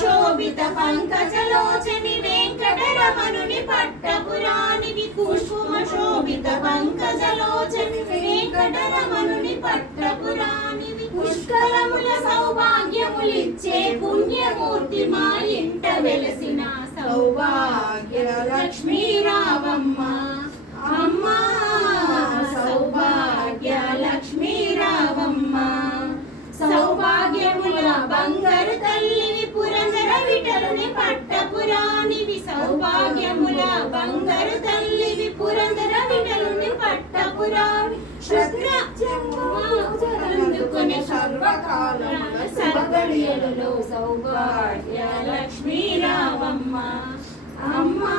శోభిత పంకజలోచని వెంకటరమణుని పట్టపురాణివి కుసుమ శోభిత పంకజలోచని వెంకటరమణుని పట్టపురాణివి పుష్కలముల సౌభాగ్యములిచ్చే పుణ్యమూర్తి మా ఇంట వెలసిన సౌభాగ్య లక్ష్మీ రావమ్మ అమ్మా సౌభాగ్య లక్ష్మీ రావమ్మ సౌభాగ్యముల బంగారు తల్లివి పురందర విఠలుని పట్టపురాణివి సౌభాగ్యముల బంగారు తల్లివి పురందర విఠలుని పట్టపురాణి అందుకునే సర్వకాలముల సర్వడియలలో సౌభాగ్య లక్ష్మీ రావమ్మ అమ్మా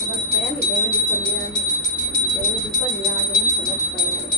సమర్పయామి దైవదీప నిరాజనం సమర్పయామి.